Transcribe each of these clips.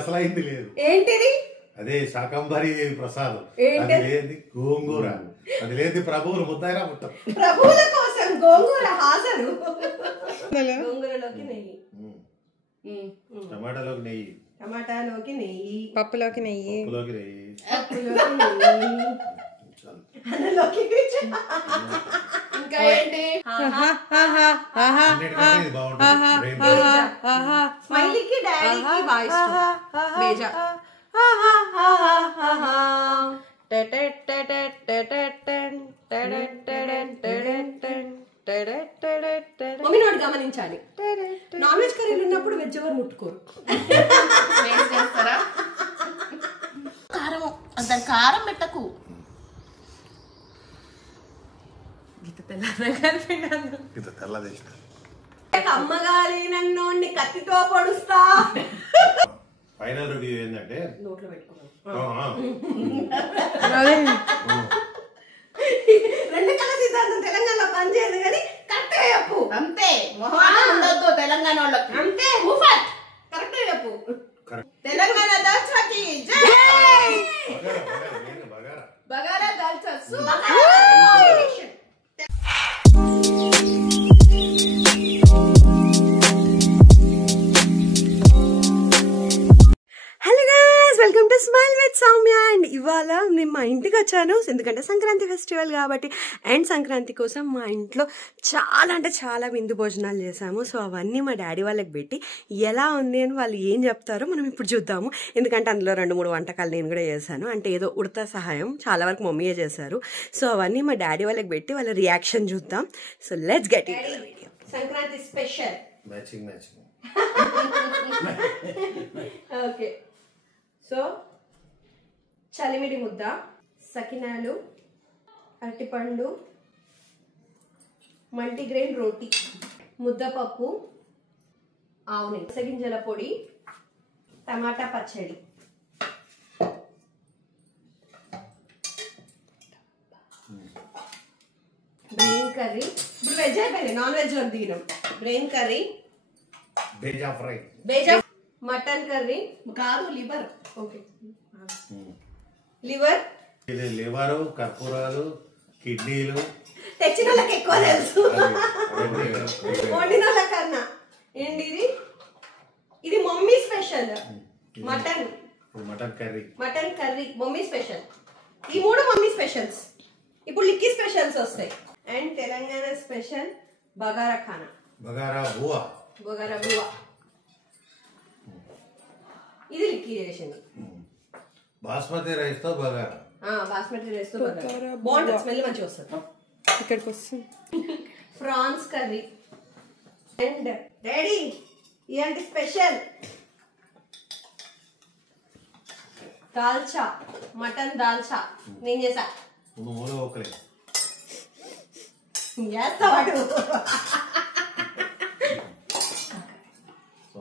అసలు అయింది లేదు. ఏంటిది? అదే శాకంబరి ప్రసాదం. అది లేది గోంగూర, అది లేది ప్రభువులు ముద్దాయిరా ముట్టం. ప్రభువుల కోసం గోంగూర హాజరు. గోంగూరలోకి నెయ్యి, టమాటాలోకి నెయ్యి, టమాటాలోకి నెయ్యి, పప్పులోకి నెయ్యి, పప్పులోకి నెయ్యి, అన్నలోకి ఇంకా ఏంటి? స్మైలీకి డాడీకి వాయిస్ బేజా. మమ్మీ నోటి గమనించాలి, నాన్ వెజ్ కర్రీలు ఉన్నప్పుడు వెజ్ ఎవరు ముట్టుకోరు. చేస్తారా? కారం అంత కారం పెట్టకు. అమ్మగారి నన్ను కత్తితో పొడుస్తా. ఫైనల్ రివ్యూ ఏంటంటే నోట్లో పెట్టుకున్నాను. రెండు కళ్ళ సిద్ధాంతం తెలంగాణలో పనిచేయదు కానీ కరెక్టే చెప్పు. అంతే, ఉండొద్దు తెలంగాణ వాళ్ళకి. అంతే, కరెక్టే చెప్పు. తెలంగాణ దర్శకి bagara dalcha. Hello guys, welcome to smile with Soumya. And ఇవాళ నేను మా ఇంటికి వచ్చాను, ఎందుకంటే సంక్రాంతి ఫెస్టివల్ కాబట్టి. అండ్ సంక్రాంతి కోసం మా ఇంట్లో చాలా అంటే చాలా విందు భోజనాలు చేసాము. సో అవన్నీ మా డాడీ వాళ్ళకి పెట్టి ఎలా ఉంది అని వాళ్ళు ఏం చెప్తారో మనం ఇప్పుడు చూద్దాము. ఎందుకంటే అందులో 2-3 వంటకాలు నేను కూడా చేశాను, అంటే ఏదో ఉడత సహాయం, చాలా వరకు మమ్మీయే చేశారు. సో అవన్నీ మా డాడీ వాళ్ళకి పెట్టి వాళ్ళ రియాక్షన్ చూద్దాం. So let's get it. Sankranti special matching matching. Okay, so చలిమిడి ముద్ద, సకినాలు, అరటిపండు, మల్టీగ్రెయిన్ రోటీ, ముద్దపప్పు, ఆవుని, గింజల పొడి, టమాటా పచ్చడి, బ్రెయిన్ కర్రీ. ఇప్పుడు వెజ్ అయిపోయింది, నాన్ వెజ్ లో దిగినాం. బ్రెయిన్ కర్రీ, బేజా ఫ్రై, మటన్ కర్రీ కాదు లివర్. Okay, liver. ఇది లివరు, కర్పూరాలు, కిడ్నీలు. తెచ్చిన వాళ్ళకి ఎక్కువ తెలుసు, వండిన వాళ్ళకన్నా. ఏంటి ఇది? ఇది mummy special mutton, mutton curry, mutton curry mummy special. ఈ 3 మమ్మీ స్పెషల్స్. ఇప్పుడు లిక్కీ స్పెషల్స్ వస్తాయి. అండ్ తెలంగాణ స్పెషల్ బగారా ఖానా, బగారా బువా, బగారా బువా. ఇది లిక్కీ చేసింది. బాస్మతి రైస్ తో బగారా, బాస్మతి రైస్ తో బగారా బాగుంటుంది, స్మెల్ మంచిగా వస్తుంది. ఇక్కడికి వస్తుంది. Prawns curry. అండ్ డాడీ ఇలాంటి స్పెషల్ దాల్చా, మటన్ దాల్చా నేను చేసా. మూల ఒక్కలే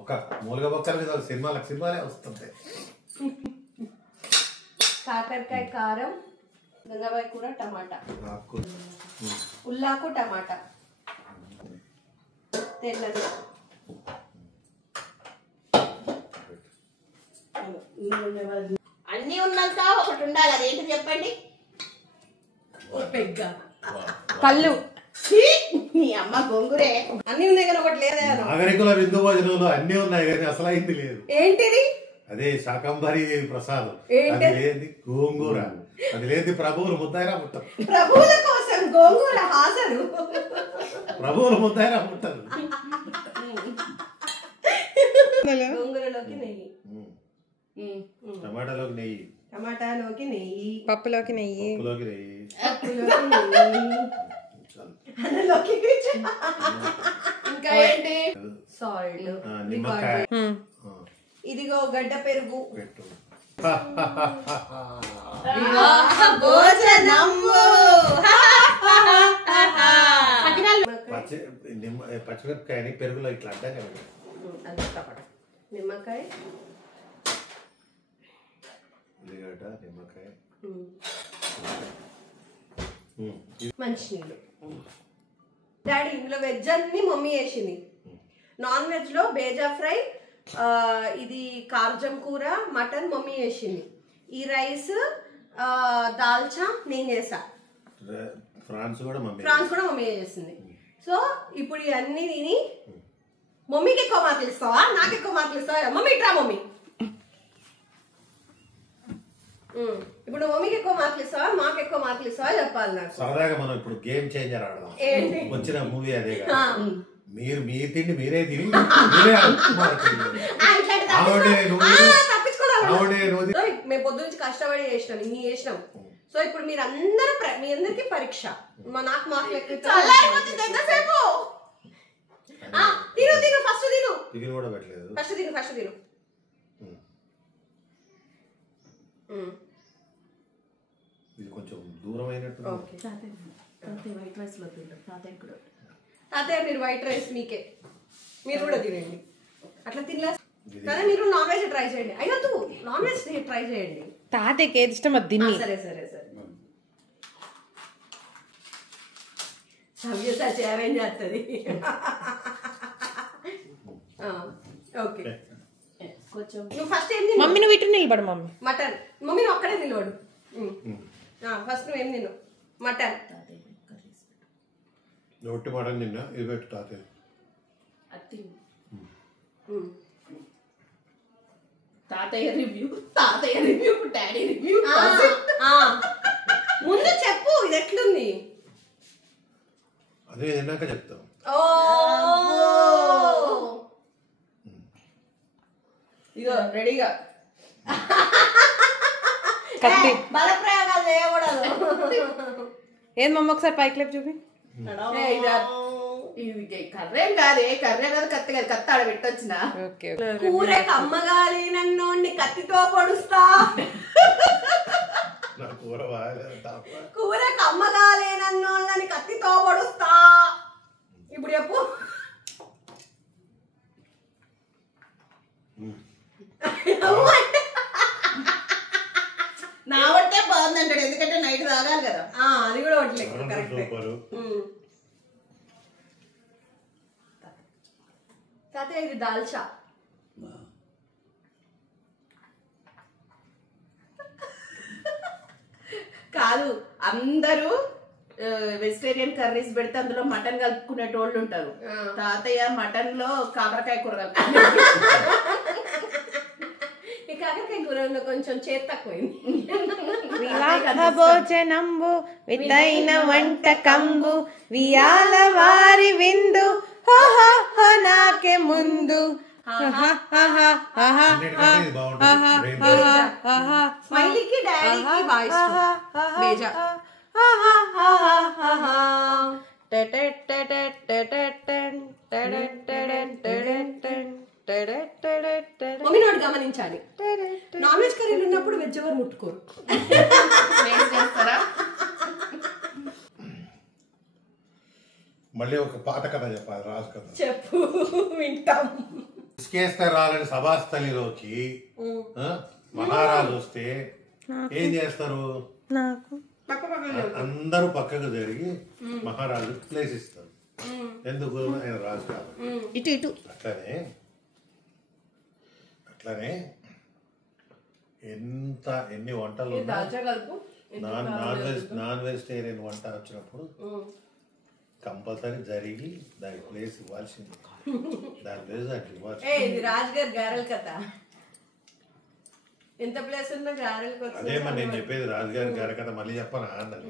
ఒక మూలగా ఒక్కల మీద సినిమాలే వస్తుంటాయి. కాకరకాయ కారం, గంగవాయి కూర, టమాటా, ఉల్లాకు, టమాటా, తెల్లది, అన్ని ఉన్నంత ఒకటి ఉండాలి. అదేంటి చెప్పండి? కళ్ళు. మీ అమ్మ గోంగూరే. అన్ని ఉన్నాయి కానీ ఒకటి లేదా? నాగరికుల విందు భోజనంలో అన్ని ఉన్నాయి కానీ అసలు అయింది లేదు. ఏంటిది? అదే శాకంబరి ప్రసాదం. అది లేది గోంగూర, అది లేది ప్రభువులు ముద్దాయిరా ముట్టం. ప్రభువుల కోసం గోంగూర హాజరు. ప్రభువులు ముద్దాయిరా ముట్టరు. గోంగూరలోకి నెయ్యి, టమాటాలోకి నెయ్యి, టమాటాలోకి నెయ్యి, పప్పులోకి నెయ్యి, పప్పులోకి నెయ్యి, అన్నలోకి ఇంకా ఏంటి? సాల్ట్, నిమ్మకాయ, ఇదిగో గడ్డ పెరుగు పెట్టు. పచ్చిమిరపకాయని పెరుగులో ఇట్లా అడ్డం కదా. నిమ్మకాయ, ఉల్లిగడ్డ, నిమ్మకాయ, మంచినీళ్ళు. డాడీ ఇందులో వెజ్ అన్ని మమ్మీ వేసింది. నాన్ వెజ్ లో బేజా ఫ్రై, ఇది కార్జం కూర, మటన్ మమ్మీ వేసింది. ఈ రైస్ దాల్చా నేను చేసా. ఫ్రాన్స్ కూడా మమ్మీ చేసింది. సో ఇప్పుడు ఇవన్నీ తిని మమ్మీకి ఎక్కువ మార్కులు ఇస్తావా నాకు ఎక్కువ మార్కులు ఇస్తావా? మమ్మీ ఇట్రా మమ్మీ. ఇప్పుడు మమ్మీకి ఎక్కువ మార్కులు ఇస్తావా మాకు ఎక్కువ మార్కులు ఇస్తావా చెప్పాలి నాకు. సరదాగా మనం ఇప్పుడు గేమ్ చేంజర్ ఆడదాం. వచ్చిన మూవీ అదే. మీరు మీ తిండి మీరే తిని మేము పొద్దు నుంచి కష్టపడి చేసినాం, ఇన్ని చేసినాం. సో ఇప్పుడు మీరు అందరూ మీ అందరికి పరీక్ష. నాకు మార్కులు ఎక్కువ తిను తిను ఫస్ట్ తిను. టిఫిన్ కూడా పెట్టలేదు. ఫస్ట్ తిను ఫస్ట్ తిను. ఇది కొంచెం దూరం అయినట్టు. తాతయ్య మీరు వైట్ రైస్ మీకే, మీరు కూడా తినండి. అట్లా తినలే కదా. మీరు నాన్ వెజ్ ట్రై చేయండి. అయ్యో నాన్ వెజ్ ట్రై చేయండి. తాతయ్యకి ఏది ఇష్టం అది తిని. సరే సరే సరే సవ్యత చేరేం చేస్తుంది. ఓకే కొంచెం నువ్వు ఫస్ట్ ఏం తిను. మమ్మీ నువ్వు ఇటు నిలబడు. Mummy mutton. మమ్మీ నువ్వు ఒక్కడే నిలబడు. ఫస్ట్ నువ్వేం తిను. మటన్. ఒట్టి మటన్ తిన్నా. ఇది పెట్టు తాతయ్య. తాతయ్య రివ్యూ డాడీ రివ్యూ. ముందు చెప్పు ఇది ఎట్లుంది. అదే తిన్నాక చెప్తాం. ఇగో రెడీగా కత్తి. బలప్రయోగాలు చేయకూడదు. ఏం మమ్మ ఒకసారి పైకి లేపు చూపి. ఇది కర్రేం కాదే, కర్రే కదా కత్తి కాదు. కత్తి ఆడ పెట్టొచ్చిన. కూరకు అమ్మగారి నన్ను కత్తితో పొడుస్తా. కూరకు అమ్మగాలి నన్ను కత్తితో పొడుస్తా. ఇప్పుడు చెప్పు. నా వట్టే బాగుంది అంటాడు, ఎందుకంటే నైట్ తాగాలి కదా. అది కూడా వట్లేదు. తాతయ్య ఇది దాల్చా. కాదు, అందరూ వెజిటేరియన్ కర్రీస్ పెడితే అందులో మటన్ కలుపుకునేటోళ్ళు ఉంటారు. తాతయ్య మటన్ లో కాకరకాయ కూర ఈ కాకరకాయ కూరలో కొంచెం చేతి తక్కువైంది. భోజనంబు వితైన వంటకంబు వియాల వారి విందు నాకే ముందు. స్మైలీకి డాడీకి వాయిస్ బేజా. మమ్మీ నోటి గమనించాలి. నాన్ వెజ్ కర్రీలు ఉన్నప్పుడు వెజ్ ఎవరు ముట్టుకోరు. మళ్ళీ ఒక పాత కథ చెప్పాలి. రాజు కథ చెప్పు వింటాం. ఇసుకేస్తే రాలని సభాస్థలిలోకి మహారాజు వస్తే ఏం చేస్తారు? అందరూ పక్కకు జరిగి మహారాజు ప్లేస్ ఇస్తారు. ఎందుకు? ఆయన రాజు కాబట్టి. ఇటు ఇటు. అట్లనే ఎన్ని వంటలు నాన్ వెజిటేరియన్ వంట వచ్చినప్పుడు కంపల్సరీ జరిగి దానికి ప్లేస్ ఇవ్వాల్సింది. దాని ప్లేస్ దానికి ఇవ్వాల్సింది. రాజుగారి గారెల కథ. ఎంత ప్లేస్ ఉందో గారెలు. అదే మరి నేను చెప్పేది. రాజుగారి గారె కథ మళ్ళీ చెప్పనా అన్నది.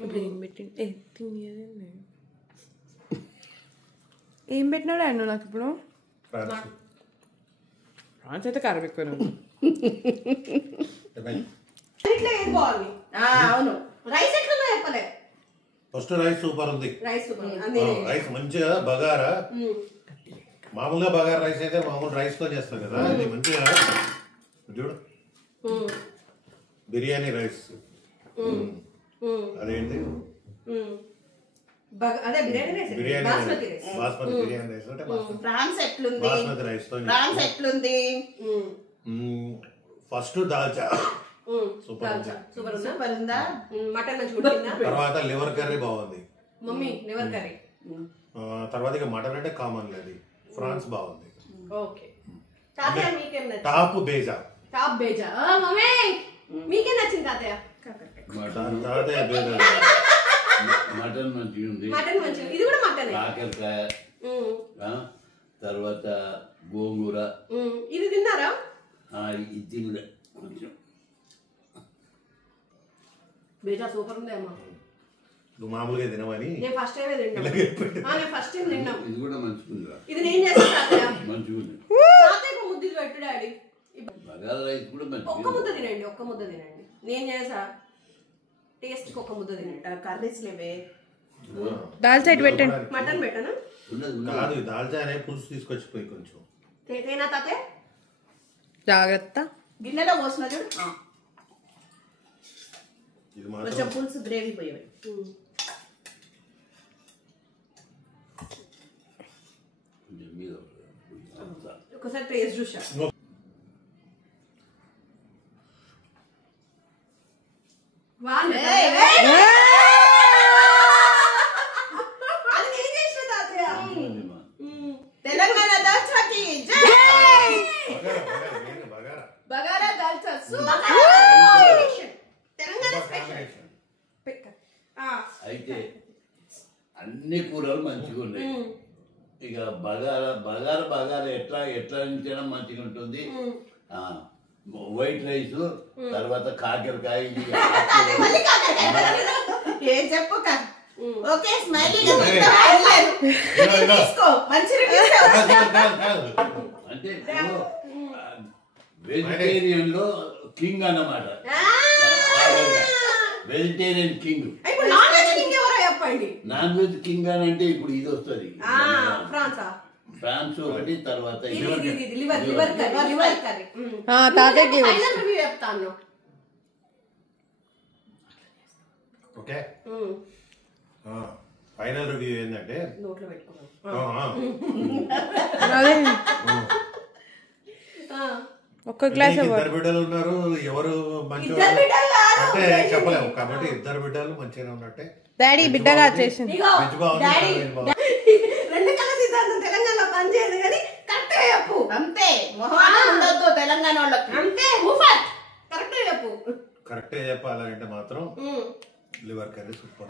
ఏం పెట్టినాడు ఆయన నాకు ఇప్పుడు? ఫ్రాన్స్ అయితే కారం ఎక్కువ. అవును. రైస్ ఎట్లా చెప్పలే. ఫస్ట్ రైస్ సూపర్ ఉంది. రైస్ మంచిగా బగారా. మామూలుగా బగారా రైస్ అయితే మామూలు రైస్ తో చేస్తాం కదా. ఇది మంచిగా చూడు బిర్యానీ రైస్. అదేంటి బిర్యానీ బాస్మతి బిర్యానీ రైస్ అంటే బాస్మతి రైస్ తో. ఫస్ట్ దాల్చా సూపర్ ఉందా. మటన్ తర్వాత లివర్ కర్రీ బాగుంది. మమ్మీ లివర్ కర్రీ తర్వాత ఇక మటన్ అంటే కామన్ లేదు, ఫ్రాన్స్ బాగుంది. ఓకే తాతయ్య మీకేం నచ్చింది? Top bheja. Top bheja. Mummy మీకేం నచ్చింది తాతయ్య? తాతయ్య బేజా. మటన్ మంచిగా ఉంది. మటన్ మంచిగా, ఇది కూడా మటన్. కాకరకాయ, తర్వాత గోంగూర. ఇది తిన్నారా? ఇది తినలే కొంచెం. బేజా సూపర్ ఉంది అమ్మా. నువ్వు మామూలుగా తినవని నేను ఫస్ట్ టైం తిన్నాను. నేను ఫస్ట్ టైం తిన్నాం. ఇది కూడా మంచిగా. ఇది నేను చేస్తాను తాతయ్య. మంచిగా ఉంది. తాతయ్య ముద్దు పెట్టు డాడీ. బగారా రైస్ కూడా మంచిగా. ఒక్క ముద్ద తినండి, ఒక్క ముద్ద తినండి. నేను చేసా టేస్ట్ కి ఒక్క ముద్ద తినండి. కర్రీస్ లేవే. దాల్చా ఇటు పెట్టండి. మటన్ పెట్టనా? కాదు, దాల్చా అనే పులుసు తీసుకొచ్చిపోయి కొంచెం తేనా తాతయ్య? జాగ్రత్త. గిన్నెలో పోసిన చూడు. ఇది కొంచెం మాత్రం పులుసు గ్రేవీ పోయేవి. ఒకసారి టేస్ట్ చూసా. తెలంగాణ దాల్చాకి బగారా దాల్చా తెలంగాణ స్పెషల్. అయితే అన్ని కూరలు మంచిగా ఉన్నాయి. ఇక బగారా ఎట్లా నుంచైనా మంచిగా ఉంటుంది. వైట్ రైస్, తర్వాత కాకరకాయ. ఏం చెప్పు ఓకే స్మైలీ తీసుకో మంచి అంటే వెజిటేరియన్ లో కింగ్ అన్నమాట. Vegetarian king. Non veg king అని అంటే ఇప్పుడు ఇది వస్తుంది. ఫ్రాన్స్ ఒకటి, తర్వాత తాతయ్యకి చెప్తాను. ఓకే, ఫైనల్ రివ్యూ ఏంటంటే నోట్లో పెట్టుకున్నాను. ఒక్క గ్లాస్ ఇద్దరు బిడ్డలు ఉన్నారు, ఎవరు మంచిగా అంటే చెప్పలేము. కాబట్టి ఇద్దరు బిడ్డలు మంచిగా ఉన్నట్టే. డాడీ బిడ్డగా చేసింది. వెజ్ బాగుంది, రెండు కల సిద్ధాంతం తెలంగాణలో పనిచేయదు కానీ కరెక్ట్ చెప్పు. అంతే, ఉండొద్దు తెలంగాణ వాళ్ళకి. అంతే, కరెక్ట్ చెప్పు. కరెక్టే చెప్పాలంటే మాత్రం liver curry super.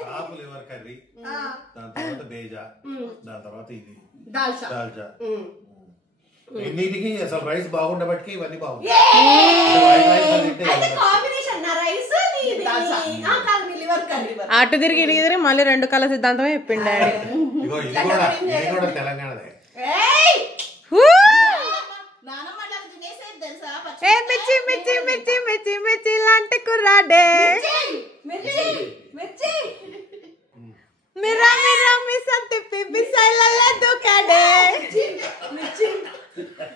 Top liver curry, దాని తర్వాత బేజా, దాని తర్వాత ఇది దాల్చా. ఎన్నిటికి అసలు రైస్ బాగుండబట్టి ఇవన్నీ బాగుంటాయి. అటు తిరిగి ఇటు తిరిగి మళ్ళీ రెండు కళ సిద్ధాంతమే చెప్పిండు డాడీ. ఇగో ఇది కూడా తెలంగాణదే. మిర్చి మిర్చి మిర్చి మిర్చి మిర్చి లాంటి కుర్రాడే మిరా మిరా మిసన్ తిప్పి మిసైలల్లో దూకాడే.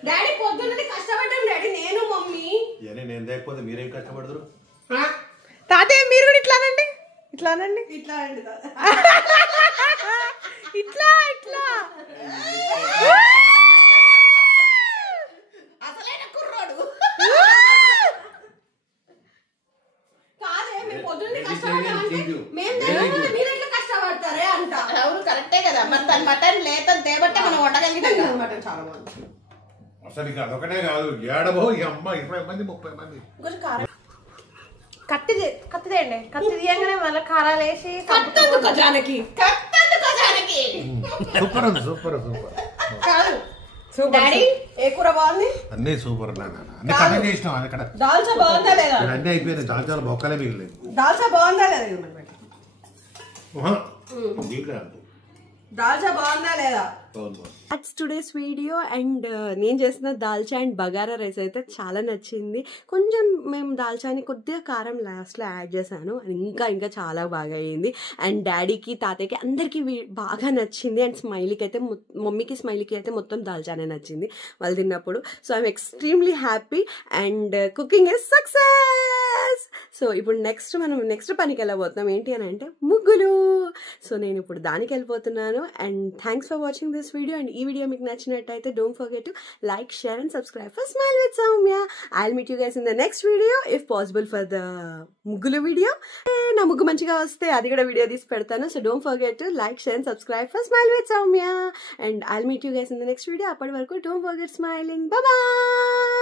డాడీ పొద్దున్నది కష్టపడ్డాం డాడీ, నేను మమ్మీ. ఇవన్నీ నేను లేకపోతే మీరేం కష్టపడతారు? తాతయ్య మీరు కూడా ఇట్లానండి, ఇట్లానండి, ఇట్లా అండి ఇట్లా ఇట్లా. అసలైన కుర్రోడు కాదే, మీరు పొద్దున్నది కష్టపడ్డామంటే మేము తెలియదు మీరు ఎట్లా కష్టపడతారే అంట. అవును కరెక్టే కదా. మరి తన మటన్ లేదని తేబట్టే మనం వండగలిగినాం కదా. మటన్ చాలా బాగుంది. అసలు ఇక అదొకటే కాదు, ఏడబో ఈ అమ్మ 20 మంది 30 మంది. కొంచెం కారం కత్తి తీయండి. కత్తి తీయంగానే మళ్ళీ కారాలు వేసి ఖజానకి సూపర్ ఉంది, సూపర్ సూపర్. కాదు డాడీ, ఏ కూర బాగుంది? అన్నీ సూపర్ అన్ని కటింగ్ చేసినాం. అక్కడ దాల్చా బాగుందా లేదా? అన్నీ అయిపోయినాయి, దాల్చాలు బొక్కలే మిగిలేదు. దాల్చా బాగుందా లేదా? దీంట్లో దాల్చా బాగుందా లేదా? That's today's video. అండ్ నేను చేసిన దాల్చా అండ్ బగారా రైస్ అయితే చాలా నచ్చింది. కొంచెం మేము దాల్చాని కొద్దిగా కారం లాస్ట్లో యాడ్ చేశాను, ఇంకా ఇంకా చాలా బాగా అయ్యింది. అండ్ డాడీకి తాతయ్యకి అందరికీ బాగా నచ్చింది. అండ్ స్మైలీకి అయితే మమ్మీకి స్మైలీకి అయితే మొత్తం దాల్చానే నచ్చింది వాళ్ళు తిన్నప్పుడు. So I'm extremely happy and cooking is success. Yes. So ఇప్పుడు మనం నెక్స్ట్ పనికి వెళ్ళబోతున్నాం. ఏంటి అని అంటే ముగ్గులు. సో నేను ఇప్పుడు దానికి వెళ్ళిపోతున్నాను. And thanks for watching this video. And ఈ వీడియో మీకు నచ్చినట్టయితే don't forget to like, share and subscribe for smile with Soumya. I'll meet you guys in the next video if possible for the ముగ్గులు video. నా ముగ్గు మంచిగా వస్తే అది కూడా వీడియో తీసి పెడతాను. So don't forget to like, share and subscribe for smile with Soumya. And I'll meet you guys in the next video. అప్పటి వరకు డోంట్ ఫర్గెట్ స్మైలింగ్. బాయ్.